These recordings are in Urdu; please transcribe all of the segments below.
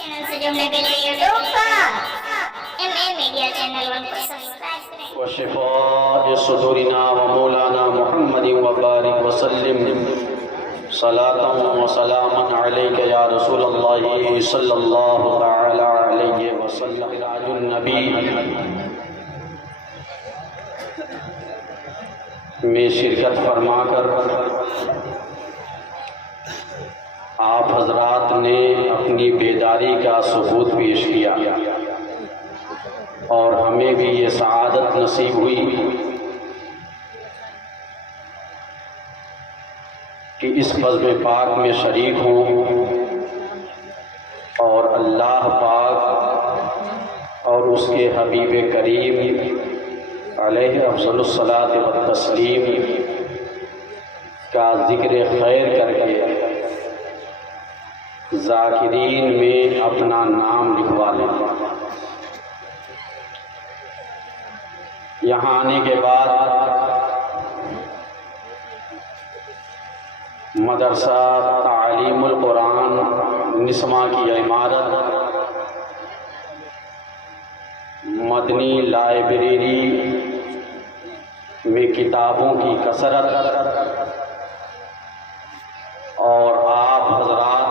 چینل سے جمنے کے لیے یوٹیوب پر ایم اے میڈیا چینل کو سبسکرائب کریں۔ وشفاء صدورنا ومولانا محمد وبارک وسلم صلاة وسلاما علیک یا رسول اللہ صلی اللہ تعالی علیہ وسلم۔ راج النبی میں شرکت فرما کر آپ حضرات نے اپنی بیداری کا ثبوت پیش کیا اور ہمیں بھی یہ سعادت نصیب ہوئی کہ اس بزم پاک میں شریک ہوں اور اللہ پاک اور اس کے حبیب کریم علیہ افضل الصلاۃ والتسلیم کا ذکر خیر کر کے ذاکرین میں اپنا نام لکھوا لیں۔ یہاں آنے کے بعد مدرسہ تعلیم القرآن نسواں کی عمارت، مدنی لائبریری میں کتابوں کی کثرت اور آپ حضرات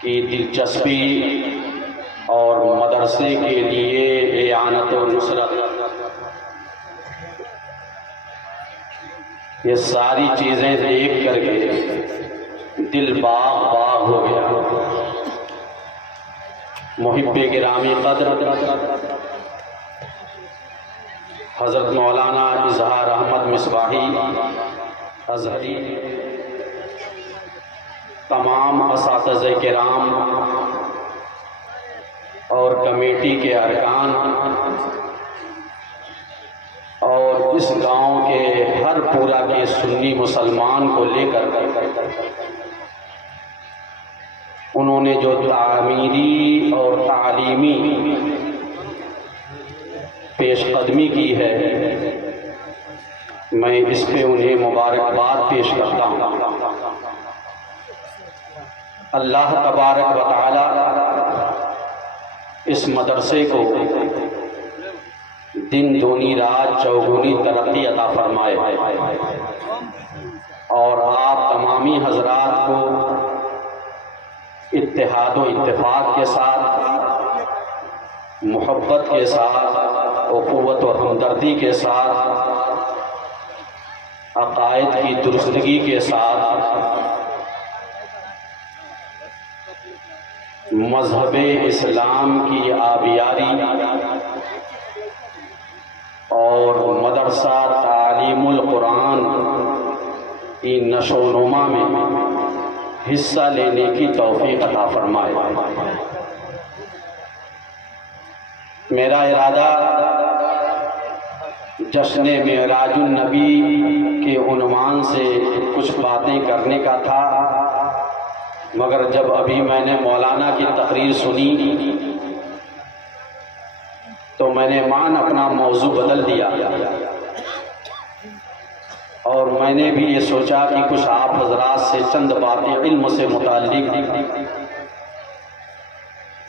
کی دلچسپی اور مدرسے کے لیے اعانت و نصرت، یہ ساری چیزیں دیکھ کر کے دل باغ باغ ہو گیا۔ محب گرامی قدر حضرت مولانا اظہار احمد مصباحی ازہری، تمام اساتذہ کرام اور کمیٹی کے ارکان اور اس گاؤں کے ہر پورا کے سنی مسلمان کو لے کر انہوں نے جو تعمیری اور تعلیمی پیش قدمی کی ہے، میں اس پہ انہیں مبارکباد پیش کرتا ہوں۔ اللہ تبارک و تعالی اس مدرسے کو دن دونی رات چوگنی ترقی عطا فرمائے اور آپ تمامی حضرات کو اتحاد و اتفاق کے ساتھ، محبت کے ساتھ، اخوت و ہمدردی کے ساتھ، عقائد کی درستگی کے ساتھ مذہب اسلام کی آبیاری اور مدرسہ تعلیم القرآن کی نشو و نما میں حصہ لینے کی توفیق عطا فرمائے۔ میرا ارادہ جشن معراج النبی کے عنوان سے کچھ باتیں کرنے کا تھا، مگر جب ابھی میں نے مولانا کی تقریر سنی تو میں نے اپنا موضوع بدل دیا اور میں نے بھی یہ سوچا کہ کچھ آپ حضرات سے چند باتیں علم سے متعلق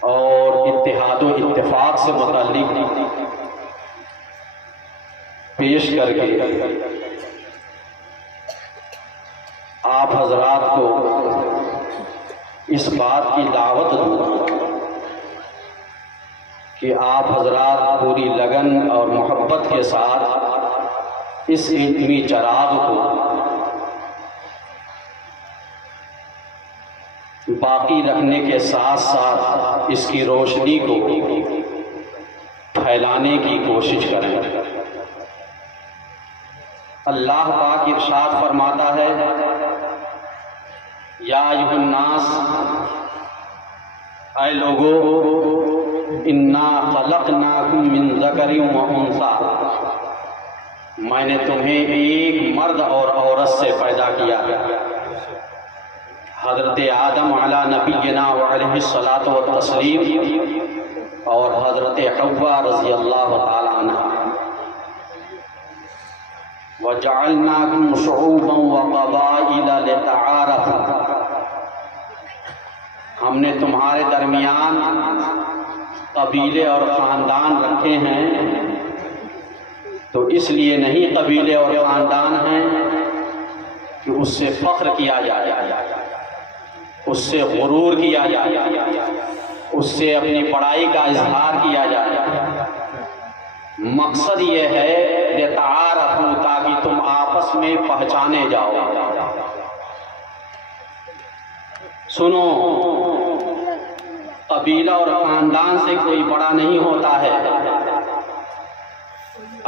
اور اتحاد و اتفاق سے متعلق پیش کر کے آپ حضرات کو اس بات کی دعوت دوں کہ آپ حضرات پوری لگن اور محبت کے ساتھ اس علمی چراغ کو باقی رکھنے کے ساتھ ساتھ اس کی روشنی کو پھیلانے کی کوشش کریں۔ اللہ پاک ارشاد فرماتا ہے، یا ایھا الناس، اے لوگو، انا خلقناکم من ذکر و انثی، میں نے تمہیں ایک مرد اور عورت سے پیدا کیا ہے۔ حضرت آدم علی نبینا وعلیہ الصلاۃ والتسلیم اور حضرت حوا رضی اللہ تعالی عنہ۔ وَجَعَلْنَاكُمْ شُعُوبًا وَقَبَائِلَ لِتَعَارَفُوا، ہم نے تمہارے درمیان قبیلے اور خاندان رکھے ہیں تو اس لیے نہیں قبیلے اور خاندان ہیں کہ اس سے فخر کیا جائے، اس سے غرور کیا جائے، اس سے اپنی بڑائی کا اظہار کیا جائے۔ مقصد یہ ہے لتعارفوا، تاکہ تم آپس میں پہچانے جاؤ۔ سنو، قبیلہ اور خاندان سے کوئی بڑا نہیں ہوتا ہے،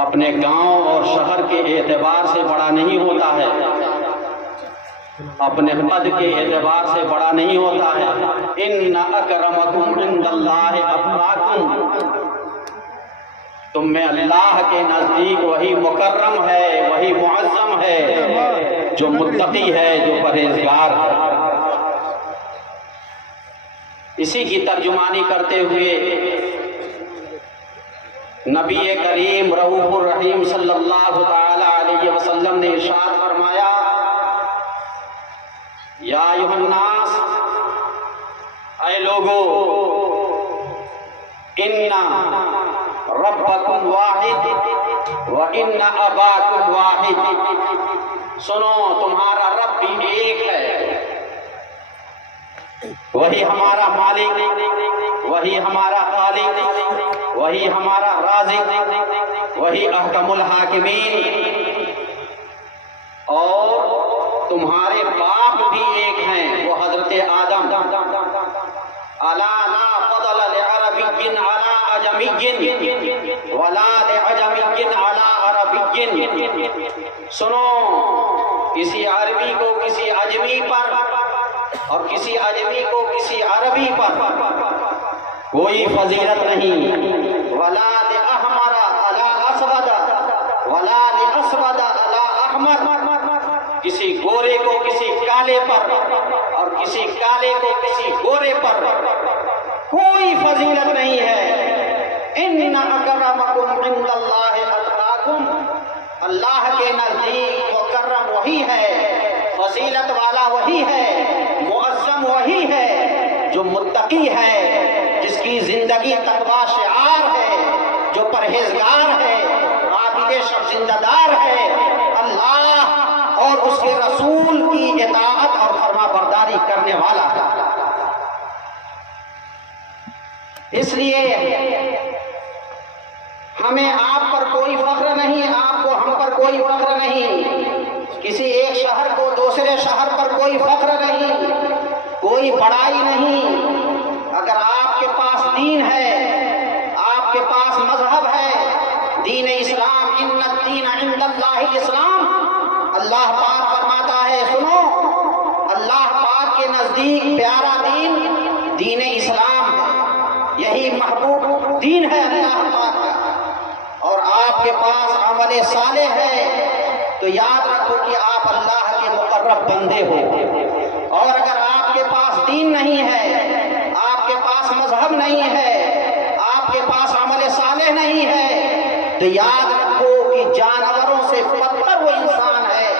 اپنے گاؤں اور شہر کے اعتبار سے بڑا نہیں ہوتا ہے، اپنے قد کے اعتبار سے بڑا نہیں ہوتا ہے۔ ان اکرمکم عند اللہ اتقاکم، تم میں اللہ کے نزدیک وہی مکرم ہے، وہی معظم ہے جو متقی ہے، جو پرہیزگار ہے۔ اسی کی ترجمانی کرتے ہوئے نبی کریم رؤوف الرحیم صلی اللہ تعالی علیہ وسلم نے ارشاد فرمایا، یا ایھا الناس، اے لوگو، ان ربکم واحد وان اباکم واحد، سنو تمہارا رب بھی ایک ہے، وہی ہمارا مالک، وہی ہمارا خالق، وہی ہمارا رازق، وہی احکم الحاکمین، اور تمہارے باپ بھی ایک ہیں، وہ حضرت آدم۔ الا لا فضل لعربی علی اعجمی ولا لعجمی علی عربی، سنو، کسی عربی کو کسی اجمی پر اور کسی اجمی کو کسی عربی پر کوئی فضیلت نہیں۔ ولا لأحمر علی اسود ولا لأسود علی احمر، کسی گورے کو کسی کالے پر اور کسی کالے کو کسی گورے پر کوئی فضیلت نہیں ہے۔ ان اکرمکم عند اللہ اتقاکم، اللہ کے نزدیک مکرم وہی ہے، فضیلت والا وہی ہے، معظم وہی ہے جو متقی ہے، جس کی زندگی تقوی شعار ہے، جو پرہیزگار ہے، عابد شب زندہ دار ہے، اللہ اور اس کے رسول کی اطاعت اور فرما برداری کرنے والا ہے۔ اس لیے ہمیں آپ پر کوئی فخر نہیں، آپ کو ہم پر کوئی فخر نہیں، کسی ایک شہر کو دوسرے شہر پر کوئی فخر نہیں، کوئی بڑائی نہیں۔ اگر آپ کے پاس دین ہے، آپ کے پاس مذہب ہے، دین اسلام، ان الدین عند اللہ الاسلام، اللہ پاک فرماتا ہے، سنو، اللہ پاک کے نزدیک پیارا دین دین اسلام ہے، یہی محبوب دین ہے اللہ پاک کا، اور آپ کے پاس عمل صالح ہے تو یاد رکھو کہ آپ اللہ کے مقرب بندے ہو۔ اور اگر آپ کے پاس دین نہیں ہے، آپ کے پاس مذہب نہیں ہے، آپ کے پاس عمل صالح نہیں ہے، تو یاد رکھو کہ جانوروں سے بدتر وہ انسان ہے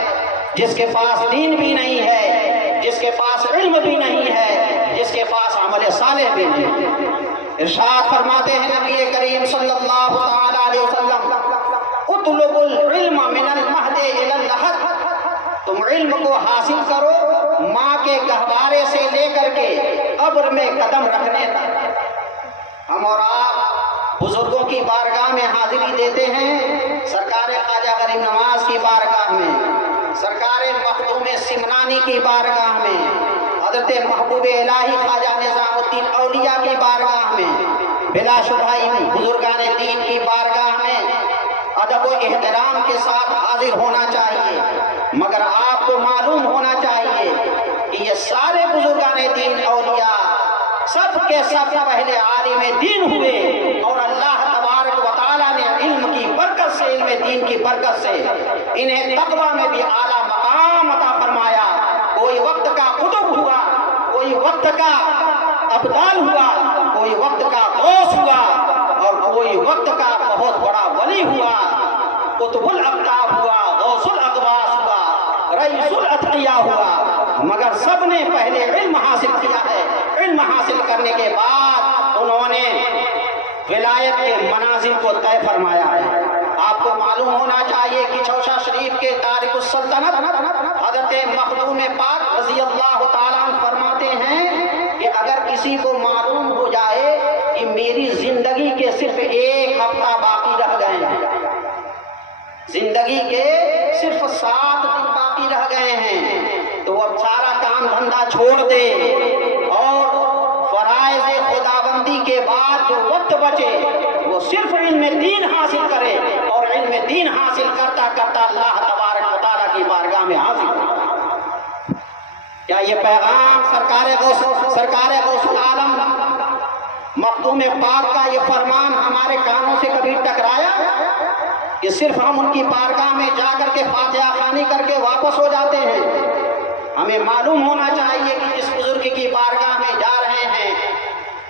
جس کے پاس دین بھی نہیں ہے، جس کے پاس علم بھی نہیں ہے، جس کے پاس عمل صالح بھی نہیں ہے۔ ارشاد فرماتے ہیں نبی کریم صلی اللہ تعالی علیہ وسلم، اطلبوا العلم من المہد الی اللحد، تم علم کو حاصل کرو ماں کے گہوارے سے لے کر کے قبر میں قدم رکھنے تک۔ ہم اور آپ بزرگوں کی بارگاہ میں حاضری دیتے ہیں، سرکار خواجہ غریب نواز کی بارگاہ میں، سرکار مخدوم سمنانی کی بارگاہ میں، حضرت محبوب الہی خواجہ نظام الدین اولیاء کی بارگاہ میں، بلا شبہ ان بزرگان دین کی بارگاہ میں ادب و احترام کے ساتھ حاضر ہونا چاہیے، مگر آپ کو معلوم ہونا چاہیے کہ یہ سارے بزرگان دین اولیاء سب کے سب پہلے عالم دین ہوئے، اور اللہ تبارک و تعالیٰ نے علم کی برکت سے، علم دین کی برکت سے انہیں تقویٰ میں بھی اعلیٰ مقام عطا فرمایا۔ کوئی وقت کا قطب ہوا، کوئی وقت کا ابدال ہوا، کوئی وقت کا غوث ہوا، اور کوئی وقت کا بہت بڑا ولی ہوا، قطب الاقطاب ہوا، غوث الاغواث ہوا، رئیس الاتقیاء ہوا، مگر سب نے پہلے علم حاصل کیا ہے، علم طے فرمایا ہے۔ آپ کو معلوم ہونا چاہیے کہ چوشا شریف کے تارک السلطنت حضرت مخدوم پاک رضی اللہ تعالیٰ عنہ فرماتے ہیں کہ اگر کسی کو معلوم ہو جائے کہ میری زندگی کے صرف 1 ہفتہ باقی رہ گئے ہیں، زندگی کے صرف 7 دن باقی رہ گئے ہیں، تو وہ اب سارا کام دھندا چھوڑ دے اور فرائض خداوندی کے بعد جو وقت بچے وہ صرف علم دین حاصل کرے، اور علم دین حاصل کرتا کرتا اللہ تبارک و تعالیٰ کی بارگاہ میں حاضر ہو۔ کیا یہ پیغام سرکار غوث العالم مخدوم پاک کا یہ فرمان ہمارے کانوں سے کبھی ٹکرایا کہ صرف ہم ان کی بارگاہ میں جا کر کے فاتحہ خوانی کر کے واپس ہو جاتے ہیں؟ ہمیں معلوم ہونا چاہیے کہ جس بزرگ کی بارگاہ میں جا رہے ہیں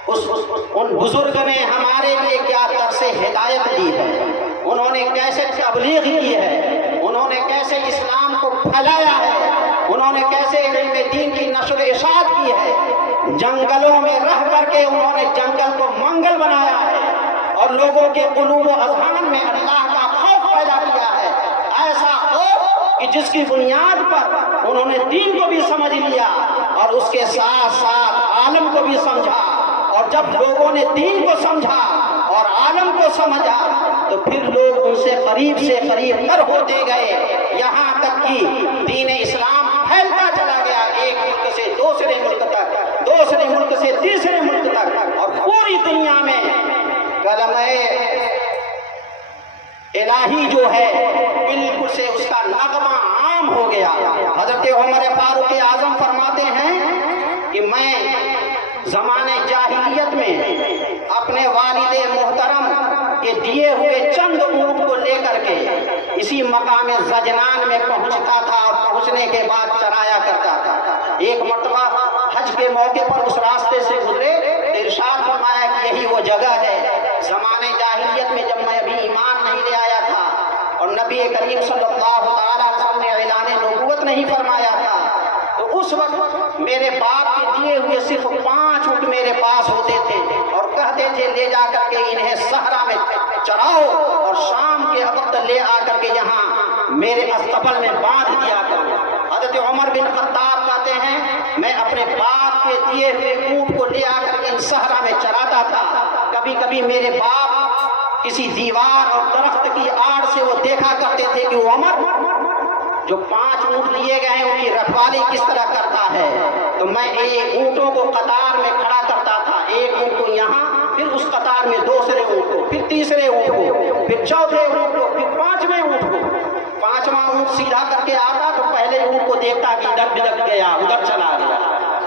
ان بزرگ نے ہمارے لیے کیا طرز ہدایت دی ہے، انہوں نے کیسے تبلیغ کی ہے، انہوں نے کیسے اسلام کو پھیلایا ہے، انہوں نے کیسے علم دین کی نشر و اشاعت کی ہے، جنگلوں میں رہ کر کے انہوں نے جنگل کو منگل بنایا ہے اور لوگوں کے قلوب و اذہان میں اللہ کا خوف پیدا کیا ہے، ایسا خوف کہ جس کی بنیاد پر انہوں نے دین کو بھی سمجھ لیا اور اس کے ساتھ ساتھ عالم کو بھی سمجھا، اور جب لوگوں نے دین کو سمجھا اور عالم کو سمجھا تو پھر لوگ ان سے قریب تر ہوتے گئے، یہاں تک کہ دین اسلام پھیلتا چلا گیا، ایک ملک سے دوسرے ملک تک، دوسرے ملک سے تیسرے ملک تک، اور پوری دنیا میں کلمہ الہی جو ہے بالکل سے اس کا نغمہ عام ہو گیا۔ حضرت عمر فاروق اعظم فرماتے ہیں کہ میں زمانے جاہلیت میں اپنے والد محترم کے دیے ہوئے چند اونٹ کو لے کر کے اسی مقام زجنان میں پہنچتا تھا اور پہنچنے کے بعد چرایا کرتا تھا۔ ایک مرتبہ حج کے موقع پر اس راستے سے گزرے، ارشاد فرمایا کہ یہی وہ جگہ ہے۔ زمانے جاہلیت میں جب میں ابھی ایمان نہیں لے آیا تھا اور نبی کریم صلی اللہ تعالیٰ علیہ وسلم نے اعلان نبوت نہیں فرمایا تھا، تو اس وقت میرے باپ کے دیے ہوئے صرف 5 اونٹ میرے پاس ہوتے تھے اور کہتے تھے لے جا کر کے انہیں صحرا میں چراؤ اور شام کے وقت لے آ کر کے یہاں میرے استبل میں باندھ دیا کرو۔ حضرت عمر بن خطاب کہتے ہیں میں اپنے باپ کے دیے ہوئے اونٹ کو لے آ کر کے صحرا میں چراتا تھا۔ کبھی کبھی میرے باپ کسی دیوار اور درخت کی آڑ سے وہ دیکھا کرتے تھے کہ وہ عمر جو 5 اونٹ لیے گئے ہیں ان کی رکھوالی کس طرح کرتا ہے، تو میں اونٹوں کو قطار میں کھڑا کرتا تھا، ایک اونٹ کو یہاں، پھر اس قطار میں دوسرے اونٹ کو، پھر تیسرے اونٹ کو، پھر چوتھے اونٹ کو، پھر 5ویں اونٹ کو۔ 5واں اونٹ سیدھا کر کے آتا تو پہلے اونٹ کو دیکھتا کہ ادھر بلک گیا، ادھر چلا گیا،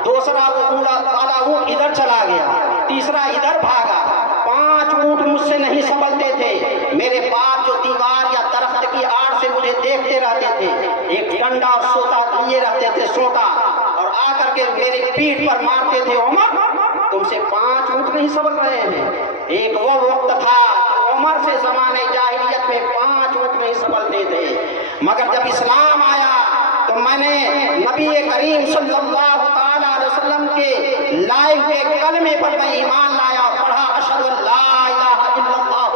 دوسرا والا اونٹ ادھر چلا گیا، تیسرا ادھر بھاگا۔ 5 اونٹ مجھ سے نہیں سنبھلتے تھے، میرے باپ جو دیوار یا درخت کی آڑ سے مجھے دیکھتے رہتے تھے، ایک ڈنڈا اور سوتا لیے رہتے تھے، سوتا، اور آ کر کے میرے پیٹھ پر مارتے تھے، عمر تم سے 5 اونٹ نہیں سنبھل رہے ہیں۔ ایک وہ وقت تھا عمر سے زمانے جاہلیت میں 5 اونٹ نہیں سنبھلتے تھے، مگر جب اسلام آیا تو میں نے نبی کریم صلی اللہ تعالیٰ علیہ وسلم کے لائے ہوئے کلمے پر میں ایمان لایا اور پڑھا اشہد ان لا الہ الا اللہ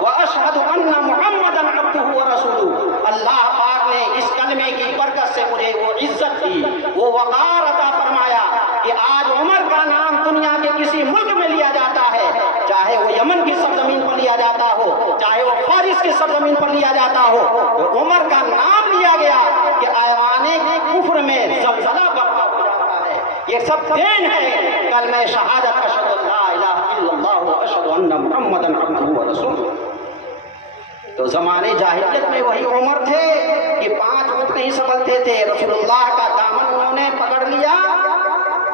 و اشہد ان محمدا عبدہ و رسولہ۔ اللہ پاک نے اس کلمے کی برکت سے مجھے وہ عزت دی، وہ وقار عطا فرمایا کہ آج عمر کا نام دنیا کے کسی ملک میں لیا جاتا ہے، چاہے وہ یمن کی سرزمین پر لیا جاتا ہو، چاہے وہ فارس کی سرزمین پر لیا جاتا ہو، تو عمر کا نام لیا گیا کہ ایوانے کفر میں زلزلہ برپا ہو جاتا ہے۔ یہ سب دین ہے کلمہ شہادت اشہد ان لا الہ الا اللہ و اشہد ان محمدا عبدہ و رسولہ۔ تو زمانے جاہلیت میں وہی عمر تھے کہ 5 اونٹ نہیں سنبھلتے تھے، رسول اللہ کا دامن انہوں نے پکڑ لیا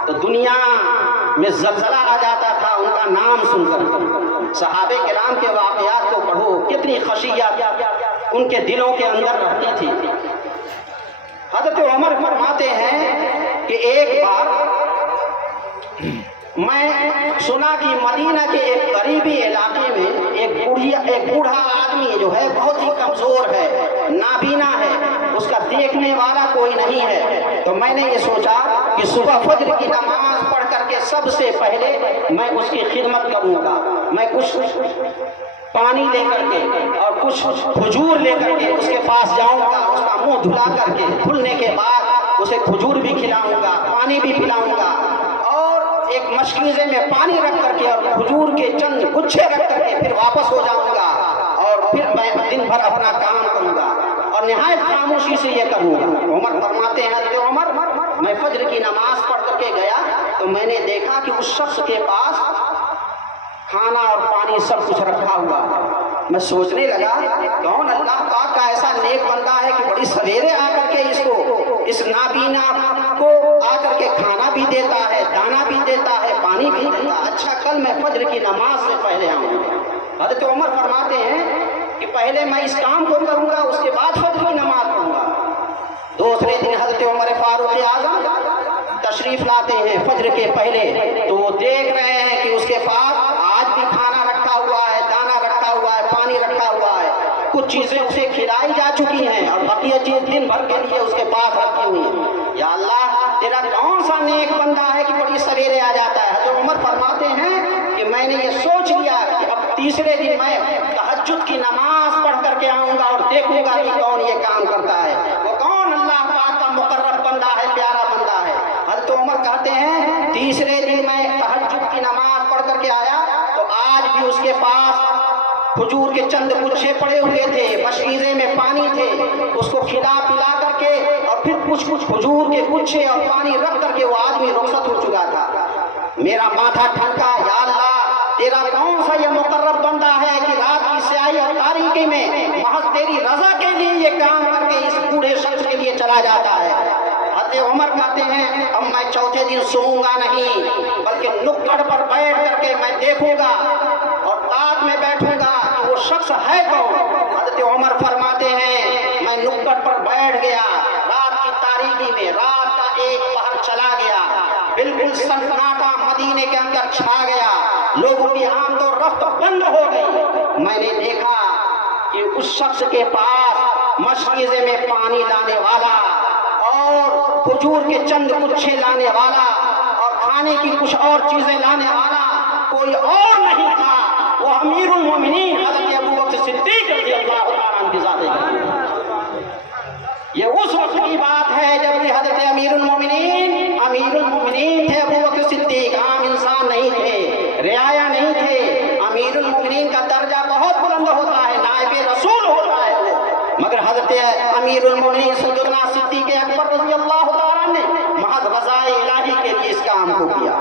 تو دنیا میں زلزلہ آ جاتا تھا ان کا نام سن کر۔ صحابہ کرام کے واقعات کو پڑھو، کتنی خشیت ان کے دلوں کے اندر رہتی تھی۔ حضرت عمر فرماتے ہیں کہ ایک بار میں سنا کہ مدینہ کے ایک قریبی علاقے میں ایک بوڑھا آدمی جو ہے بہت ہی کمزور ہے، نابینا ہے، اس کا دیکھنے والا کوئی نہیں ہے۔ تو میں نے یہ سوچا کہ صبح فجر کی نماز پڑھ کر کے سب سے پہلے میں اس کی خدمت کروں گا، میں کچھ پانی لے کر کے اور کچھ کھجور لے کر کے اس کے پاس جاؤں گا، اس کا منہ دھلا کر کے، دھلنے کے بعد اسے کھجور بھی کھلاؤں گا، پانی بھی پلاؤں گا، اور ایک مشکیزے میں پانی رکھ کر کے اور کھجور کے چند گچھے رکھ کر کے پھر واپس ہو جاؤں گا، اور پھر میں دن بھر اپنا کام کروں گا اور نہایت خاموشی سے یہ کروں گا۔ عمر فرماتے ہیں حضرت عمر، میں فجر کی نماز پڑھ کر کے گیا تو میں نے دیکھا کہ اس شخص کے پاس کھانا اور پانی سب کچھ رکھا ہوا۔ میں سوچنے لگا کون اللہ پاک کا ایسا نیک بندہ ہے کہ بڑی سویرے آ کر کے اس نابینا کو آ کر کے کھانا بھی دیتا ہے، دانا بھی دیتا ہے، پانی بھی دیتا ہے۔ اچھا کل میں فجر کی نماز سے پہلے آؤں گا۔ حضرت عمر فرماتے ہیں کہ پہلے میں اس کام کو کروں گا، اس کے بعد فجر کی نماز پڑھوں گا۔ دوسرے دن حضرت عمر فاروق اعظم تشریف لاتے ہیں فجر کے پہلے، تو وہ دیکھ رہے ہیں کہ اس کے پاس آج بھی کھانا رکھا ہوا ہے، دانا رکھا ہوا ہے، پانی رکھا ہوا ہے، کچھ چیزیں اسے کھلائی جا چکی ہیں اور بقیہ چیز دن بھر کے لیے اس کے پاس رکھی ہوئی ہیں۔ یا اللہ تیرا کون سا نیک بندہ ہے کہ بڑی سویرے آ جاتا ہے۔ حضرت عمر فرماتے ہیں کہ میں نے یہ سوچ لیا کہ اب تیسرے دن میں تہجد کی نماز پڑھ کر کے آؤں گا اور دیکھوں گا کہ کون یہ کام کرتا ہے، وہ کون اللہ پاک کا مقرب بندہ ہے، پیارا بندہ ہے۔ حضرت عمر کہتے ہیں تیسرے دن میں تہجد کی نماز پڑھ کر کے آیا تو آج بھی اس کے پاس کھجور کے چند گچھے پڑے ہوئے تھے، مشکیزے میں پانی تھے، اس کو کھلا پلا کر کے اور پھر کچھ کھجور کے گچھے اور پانی رکھ کر کے وہ آدمی رخصت ہو چکا تھا۔ میرا ماتھا ٹھنکا، یا اللہ تیرا کون سا یہ مقرب بندہ ہے کہ رات کی سیاہی اور تاریکی میں محض تیری رضا کے لیے یہ کام کر کے اس بوڑھے شخص کے لیے چلا جاتا ہے۔ حضرت عمر کہتے ہیں اب میں چوتھے دن سوؤں گا نہیں بلکہ نکڑ پر بیٹھ کر کے میں دیکھوں گا اور تاک میں بیٹھوں گا کہ وہ شخص ہے کون۔ حضرت عمر فرماتے ہیں میں نکڑ پر بیٹھ گیا، رات کی تاریکی میں رات کا ایک پہر چلا گیا، بالکل سنسناٹا مدینے کے اندر چھا گیا، لوگوں کی آمد و رفت بند ہو گئی۔ میں نے دیکھا کہ اس شخص کے پاس مشکیزے میں پانی لانے والا اور کھجور کے چند گچھے لانے والا اور کھانے کی کچھ اور چیزیں لانے والا کوئی اور نہیں تھا، وہ امیر المومنین حضرت ابو بکر صدیق رضی اللہ تعالیٰ عنہ کی ذات ہے۔ یہ اس وقت کی بات ہے جب کہ حضرت امیر المومنین تھے ابو بکر صدیق، عام انسان نہیں تھے، رعایا نہیں تھے۔ امیر المومنین کا درجہ بہت بلند ہوتا ہے، نائب رسول ہوتا ہے وہ، مگر حضرت امیر المومنین سیدنا صدیق اکبر رضی اللہ تعالیٰ نے محض رضائے الہی کے لیے اس کام کو کیا۔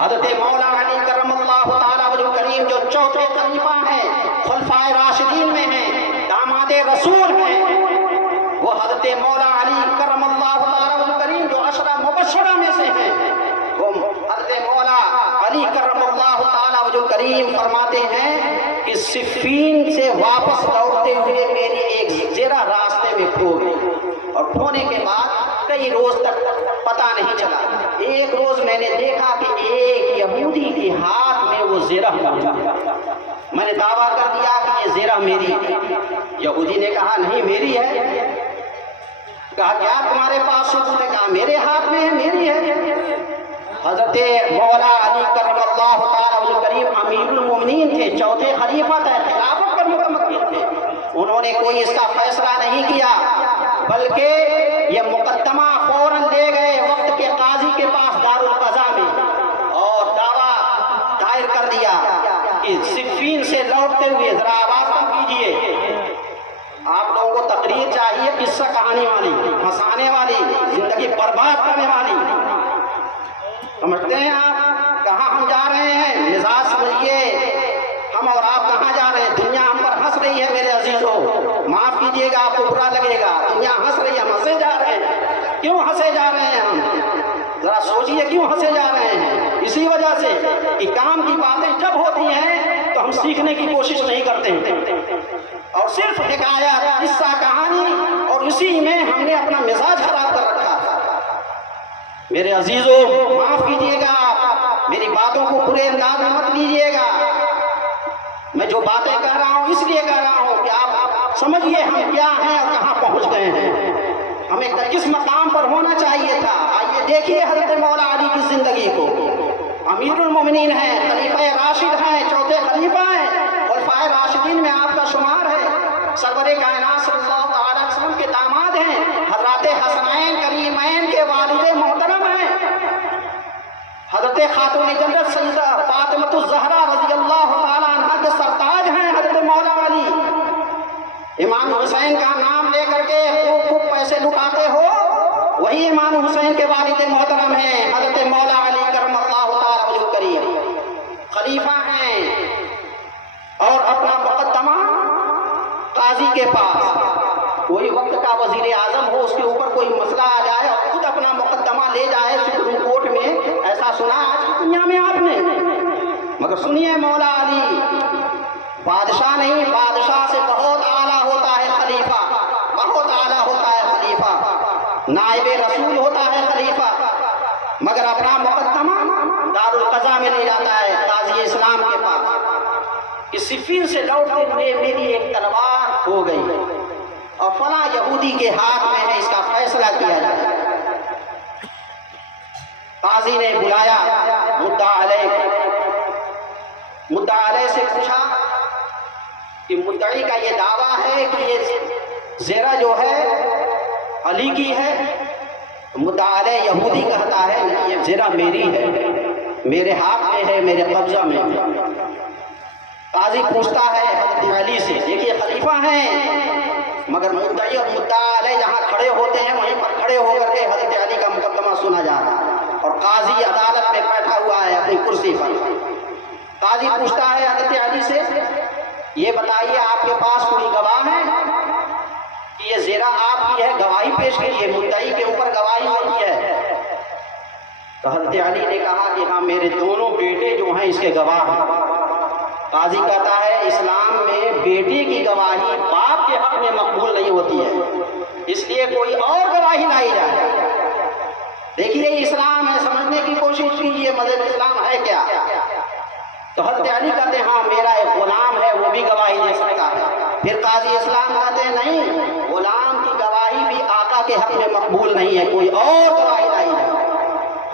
حضرت مولا علی کرم اللہ تعالیٰ وجہ کریم جو چوتھے خلیفہ ہیں، خلفائے راشدین میں ہیں، داماد رسول ہیں، وہ حضرت مولا علی کرم اللہ تعالیٰ وجہ کریم جو عشرہ مبشرہ میں سے ہیں، وہ حضرت مولا علی کرم اللہ تعالیٰ وجہ کریم فرماتے ہیں کہ صفین سے واپس لوٹتے ہوئے میری ایک زرہ راستے میں کھو گئی اور کھونے کے بعد کئی روز تک پتہ نہیں چلا۔ ایک روز میں نے دیکھا کہ ایک یہودی کے ہاتھ میں وہ زرہ موجود ہے۔ میں نے دعویٰ کر دیا کہ یہ زرہ میری ہے۔ یہودی نے کہا نہیں میری ہے۔ کہا کیا تمہارے پاس ثبوت ہے؟ کہا میرے ہاتھ میں ہے، میری ہے۔ حضرت مولا علی کرم اللہ تعالیٰ وجہ کریم امیر المومنین تھے، چوتھے خلیفہ تھے، خلافت پر متمکن تھے، انہوں نے کوئی اس کا فیصلہ نہیں کیا بلکہ یہ مقدمہ فوراً لے گئے وقت کے قاضی کے پاس دارالقضا میں اور دعویٰ دائر کر دیا کہ صفین سے لوٹتے ہوئے ذرا آواز کم کیجیے، آپ لوگوں کو تقریر چاہیے قصہ کہانی والی، ہنسانے والی، زندگی برباد کرنے والی۔ سمجھتے ہیں آپ کہاں ہم جا رہے ہیں؟ مزاج سمجھیے، ہم اور آپ کہاں جا رہے ہیں؟ دنیا ہم پر ہنس رہی ہے میرے عزیزوں، معاف کیجیے گا آپ کو برا لگے گا، دنیا ہنس رہی ہے، ہم ہنسے جا رہے ہیں۔ کیوں ہنسے جا رہے ہیں ہم؟ ذرا سوچیے کیوں ہنسے جا رہے ہیں؟ اسی وجہ سے کہ کام کی باتیں جب ہوتی ہیں تو ہم سیکھنے کی کوشش نہیں کرتے ہیں اور صرف حکایت، قصہ کہانی، اور اسی میں ہم نے اپنا مزاج خراب کر رکھا ہے۔ میرے عزیزوں معاف کیجیے گا، میری باتوں کو برے انداز میں مت لیجیے گا، میں جو باتیں کہہ رہا ہوں اس لیے کہہ رہا ہوں کہ آپ سمجھیے ہم کیا ہیں اور کہاں پہنچ گئے ہیں، ہمیں کس مقام پر ہونا چاہیے تھا۔ آئیے دیکھیے حضرت مولا علی کی زندگی کو، امیر المومنین ہیں، خلیفہ راشد ہیں، چوتھے خلیفہ ہیں، خلفائے راشدین میں آپ کا شمار ہے. سرور کائنات صلی اللہ علیہ وسلم کے داماد ہیں. حضرات حسنین کریمین کے والد محترم ہیں. حضرت خاتون جنت سیدہ فاطمۃ الزہرا رضی اللہ تعالیٰ عنہ کے سرتاج ہیں حضرت مولا علی. امام حسین کا نام لے کر کے خوب خوب پیسے لٹاتے ہو, وہی امام حسین کے والد محترم ہیں حضرت مولا علی کرم اللہ تعالیٰ وجہ کریم. خلیفہ ہیں اور اپنا مقدمہ قاضی کے پاس, کوئی وقت کا وزیر اعظم ہو, اس کے اوپر کوئی مسئلہ آ جائے اور خود اپنا مقدمہ لے جائے سپریم کورٹ میں. ایسا سنا آج کی دنیا میں آپ نے؟ مگر سنیے مولا علی بادشاہ نہیں, بادشاہ سے بہت اعلیٰ ہوتا ہے خلیفہ, بہت اعلیٰ ہوتا ہے خلیفہ. نائب رسول ہوتا ہے خلیفہ, مگر اپنا مقدمہ دارالقضا میں نہیں جاتا ہے, قاضی اسلام کے پاس. کہ صفین سے لوٹتے ہوئے میری ایک تلوار ہو گئی اور فلاں یہودی کے ہاتھ میں ہے, اس کا فیصلہ کیا جائے. قاضی نے بلایا مدعا علیہ سے پوچھا کہ مدعی کا یہ دعویٰ ہے کہ یہ زیرہ جو ہے علی کی ہے. مدعا علیہ یہودی کہتا ہے نہیں, یہ زیرہ میری ہے, میرے ہاتھ میں ہے, میرے قبضہ میں. قاضی پوچھتا ہے حضرت علی سے, دیکھیے خلیفہ ہیں مگر مدعی اور مدعا علیہ جہاں کھڑے ہوتے ہیں وہیں پر کھڑے ہو کر کے حضرت علی کا مقدمہ سنا جا رہا ہے اور قاضی عدالت میں بیٹھا ہوا ہے اپنی کرسی پر. قاضی پوچھتا ہے حضرت علی سے, یہ بتائیے آپ کے پاس کوئی گواہ ہے کہ یہ زیرہ آپ کی ہے, گواہی پیش کیجیے, مدعی کے اوپر گواہی ہوتی ہے. تو حضرت علی نے کہا کہ ہاں میرے دونوں بیٹے جو ہیں اس کے گواہ ہیں. قاضی کہتا ہے اسلام میں بیٹے کی گواہی باپ کے حق میں مقبول نہیں ہوتی ہے, اس لیے کوئی اور گواہی لائی جائے. دیکھیے اسلام ہے, سمجھنے کی کوشش کیجیے مذہب اسلام ہے کیا. تو حضرت علی کہتے ہیں ہاں میرا ایک غلام ہے وہ بھی گواہی دے سکتا ہے. پھر قاضی اسلام کہتے ہیں نہیں, غلام کی گواہی بھی آقا کے حق میں مقبول نہیں ہے, کوئی اور گواہی لائی جائے.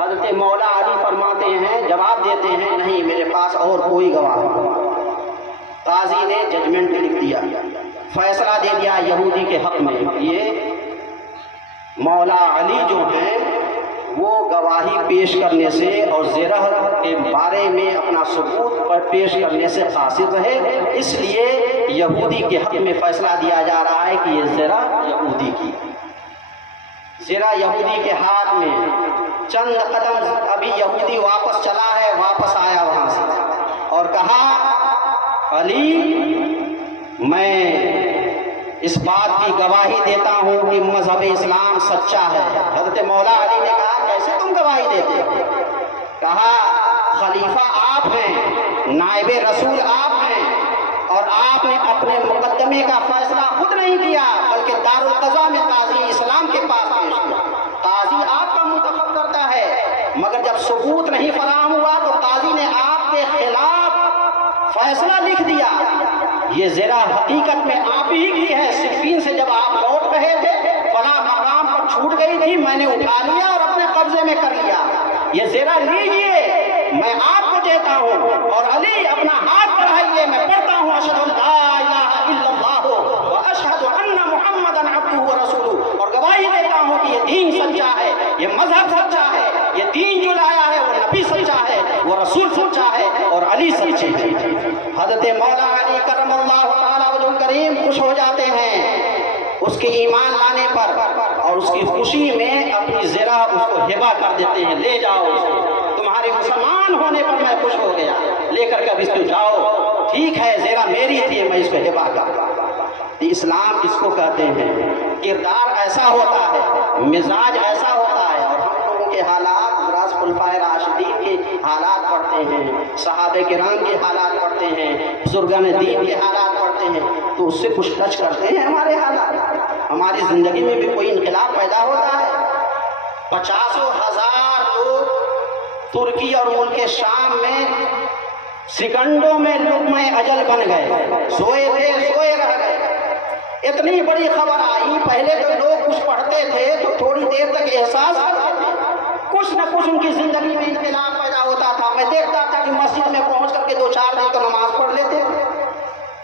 حضرت مولا علی فرماتے ہیں, جواب دیتے ہیں نہیں میرے پاس اور کوئی گواہ نہیں. قاضی نے ججمنٹ لکھ دیا, فیصلہ دے دیا یہودی کے حق میں. یہ مولا علی جو ہیں وہ گواہی پیش کرنے سے اور زیرہ کے بارے میں اپنا ثبوت پر پیش کرنے سے قاصر رہے, اس لیے یہودی کے حق میں فیصلہ دیا جا رہا ہے کہ یہ زیرہ یہودی کی. زیرہ یہودی کے ہاتھ میں. چند قدم ابھی یہودی واپس چلا ہے, واپس آیا وہاں سے اور کہا علی میں اس بات کی گواہی دیتا ہوں کہ مذہب اسلام سچا ہے. حضرت مولا علی نے کہا کیسے تم گواہی دیتے؟ کہا خلیفہ آپ ہیں, نائب رسول آپ ہیں, اور آپ نے اپنے مقدمے کا فیصلہ خود نہیں کیا بلکہ دارالقضا میں قاضی اسلام کے پاس پیش کیا. قاضی آپ کا منتخب کرتا ہے, مگر جب ثبوت نہیں فراہم ہوا تو قاضی نے آپ کے خلاف فیصلہ لکھ دیا. یہ زیرہ حقیقت میں آپ ہی کی ہے. صفین سے جب آپ لوٹ رہے تھے فلاں مقام پر چھوٹ گئی تھی, میں نے اٹھا لیا اور اپنے قبضے میں کر لیا. یہ زیرہ لیجئے, میں آپ کو دیتا ہوں. اور علی اپنا ہاتھ بڑھائیے, میں پڑھتا ہوں اشہد ان لا الہ الا اللہ واشہد ان محمدا عبدہ ورسولہ, اور گواہی دیتا ہوں کہ یہ دین سچا ہے, یہ مذہب سچا ہے, یہ دین جو لایا ہے وہ نبی سچا ہے, وہ رسول سچا ہے, اور علی سچے ہیں. حضرت مولا علی کرم اللہ تعالیٰ وجہ کریم خوش ہو جاتے ہیں اس کے ایمان لانے پر, اور اس کی خوشی میں اپنی زرہ اس کو ہبہ کر دیتے ہیں, لے جاؤ تمہارے مسلمان ہونے پر میں خوش ہو گیا, لے کر کے اس کو جاؤ, ٹھیک ہے زرہ میری تھی میں اس کو ہبہ کر. اسلام اس کو کہتے ہیں کردار ایسا ہوتا ہے, مزاج ایسا ہوتا ہے. اور ہم لوگوں کے حالات خلفائے راشدین کے حالات پڑھتے ہیں, صحابہ کرام کے حالات پڑھتے ہیں, بزرگان دین کے حالات پڑھتے ہیں, تو اس سے کچھ ٹچ کرتے ہیں ہمارے حالات. ہماری زندگی میں بھی کوئی انقلاب پیدا ہوتا ہے. 50,000 لوگ ترکی اور ملک شام میں سیکنڈوں میں لقمہ اجل بن گئے, سوئے تھے سوئے رہ گئے. اتنی بڑی خبر آئی, پہلے تو لوگ کچھ پڑھتے تھے تو تھوڑی دیر تک احساس کرتے تھے, کچھ نہ کچھ ان کی زندگی میں انقلاب پیدا ہوتا تھا. میں دیکھتا تھا کہ مسجد میں پہنچ کر کے 2-4 دن تو نماز پڑھ لیتے,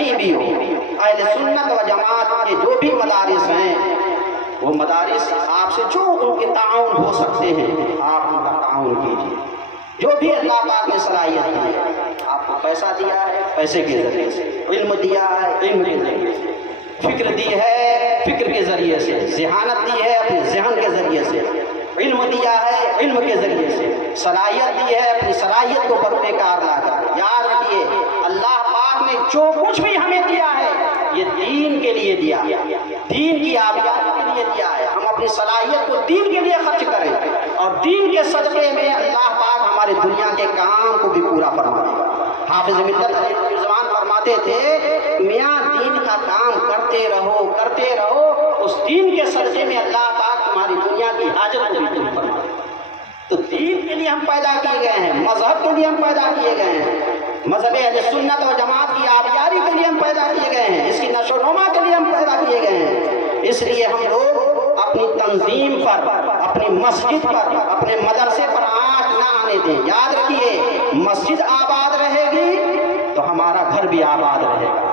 کہیں بھی ہو، اہل سنت و جماعت کے جو بھی مدارس ہیں وہ مدارس آپ سے جو ان کے تعاون ہو سکتے ہیں آپ ان کا تعاون کیجیے. جو بھی اللہ پاک نے صلاحیت دی ہے، آپ کو پیسہ دیا ہے پیسے کے ذریعے سے، علم دیا ہے علم کے ذریعے سے، فکر دی ہے فکر کے ذریعے سے، ذہانت دی ہے اپنے ذہن کے ذریعے سے، علم دیا ہے علم کے ذریعے سے، صلاحیت دی ہے اپنی صلاحیت کو برپے کار لا کر. یاد رکھیے اللہ پاک نے جو کچھ بھی ہمیں دیا ہے یہ دین کے لیے دیا، دین کی آبیاری کے لیے دیا ہے. ہم اپنی صلاحیت کو دین کے لیے خرچ کریں اور دین کے صدقے میں اللہ پاک ہمارے دنیا کے کام کو بھی پورا فرما دے گا. حافظ ملت علی رضوان فرماتے تھے میاں دین کا کام کرتے رہو، اس دین کے صدقے میں اللہ پاک تمہاری دنیا کی حاجت کو بھی پوری فرما دے گا. تو دین کے لیے ہم پیدا کیے گئے ہیں، مذہب کے لیے ہم پیدا کیے گئے ہیں، مذہب اہل سنت و جماعت کی آبیاری کے لیے ہم پیدا کیے گئے ہیں، اس کی نشو و نما کے لیے ہم پیدا کیے گئے ہیں. اس لیے ہم لوگ اپنی تنظیم پر، اپنی مسجد پر، اپنے مدرسے پر آنچ نہ آنے دیں. یاد رکھیے مسجد آباد رہے گی تو ہمارا گھر بھی آباد رہے گا،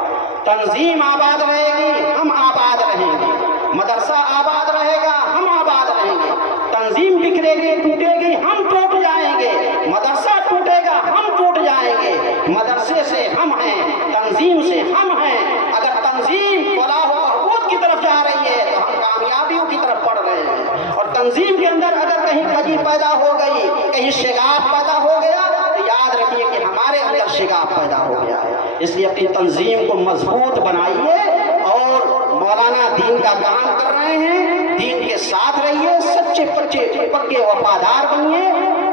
تنظیم آباد رہے گی ہم آباد رہیں گے، مدرسہ آباد رہے گا ہم آباد رہیں گے. تنظیم بکھرے گی ٹوٹے گی ہم ٹوٹ جائیں گے، مدرسہ ٹوٹے گا ہم ٹوٹ جائیں گے. مدرسے سے ہم ہیں، تنظیم سے ہم ہیں. اگر تنظیم فلاح و بہبود کی طرف جا رہی ہے تو ہم کامیابیوں کی طرف بڑھ رہے ہیں، اور تنظیم کے اندر اگر کہیں کجی پیدا ہو گئی، کہیں شگاف پیدا ہو گیا تو یاد رکھیے کہ ہمارے اندر شگاف پیدا ہو گیا ہے. اس لیے اپنی تنظیم کو مضبوط بنائیے اور مولانا دین کا کام کر رہے ہیں، دین کے ساتھ رہیے، سچے پکے وفادار بنیے،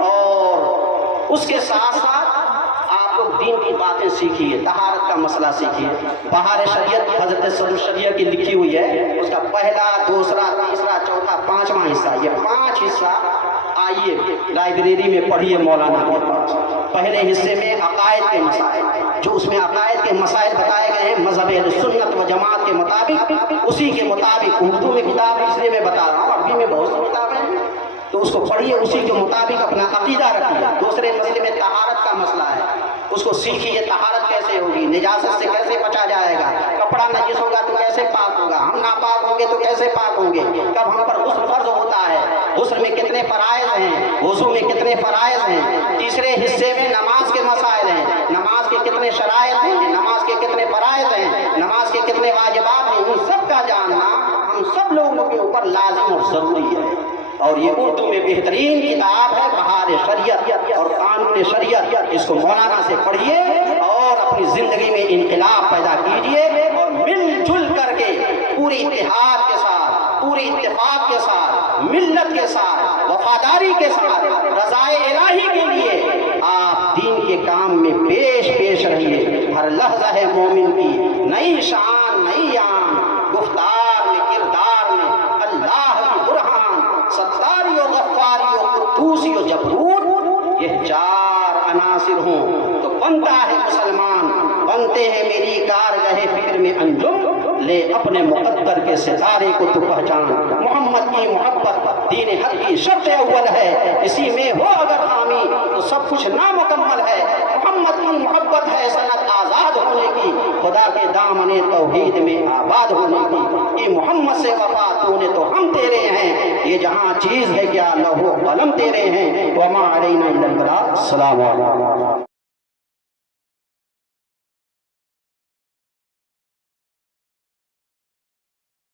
اور اس کے ساتھ ساتھ آپ لوگ دین کی باتیں سیکھیے، طہارت کا مسئلہ سیکھیے. بہار شریعت حضرت صدر شریعت کی لکھی ہوئی ہے، اس کا پہلا، دوسرا، تیسرا، چوتھا، پانچواں حصہ، یہ 5 حصہ آئیے لائبریری میں پڑھیے مولانا کے پاس. پہلے حصے میں عقائد کے مسائل، جو اس میں عقائد کے مسائل بتائے گئے ہیں مذہب اہل سنت و جماعت کے مطابق، اسی کے مطابق. اردو میں کتاب اس لیے میں بتا رہا ہوں، عربی میں بہت سی کتابیں ہیں، تو اس کو پڑھیے، اسی کے مطابق اپنا عقیدہ رکھیے. دوسرے مسئلے میں طہارت کا مسئلہ ہے، اس کو سیکھیے، طہارت کیسے ہوگی، نجاست سے کیسے بچا جائے گا، کپڑا نجس ہوگا تو کیسے پاک ہوگا، ہم ناپاک ہوں گے تو کیسے پاک ہوں گے، کب ہم پر غسل فرض ہوتا ہے، غسل میں کتنے فرائض ہیں، وضو میں کتنے فرائض ہیں. تیسرے حصے میں نماز کے مسائل ہیں، نماز کے کتنے شرائط ہیں، نماز کے کتنے فرائض ہیں، نماز کے کتنے واجبات ہیں. ان سب کا جاننا ہم سب لوگوں کے اوپر لازم اور ضروری ہے. اور یہ اردو میں بہترین کتاب ہے بہار شریعت اور قانون شریعت. اس کو مولانا سے پڑھیے اور اپنی زندگی میں انقلاب پیدا کیجیے، اور مل جل کر کے پوری اتحاد کے ساتھ، پوری اتفاق کے ساتھ، ملت کے ساتھ، وفاداری کے ساتھ، رضائے الہی کے لیے آپ دین کے کام میں پیش رہیے. ہر لحظہ ہے مومن کی نئی شان، نئی آن، گفتار میں، کردار میں اللہ کی برہان، ستاری و غفاری و قدوسی و جبروت. یہ 4 عناصر ہوں تو بنتا ہے مسلمان، بنتے ہیں میری کارگاہ فکر میں انجم. لے اپنے مقدر کے ستارے کو تو پہچان، محمد کی محبت دین حق کی شرط اول ہے، اسی میں ہو اگر خامی تو سب کچھ نامکمل ہے. محمد کی محبت ہے سنت آزاد ہونے کی، خدا کے دامن توحید میں آباد ہونے کی. یہ محمد سے وفا تو نے تو ہم تیرے ہیں، یہ جہاں چیز ہے کیا لوح و قلم تیرے ہیں. وما علینا الا البلاغ. السلام علیکم.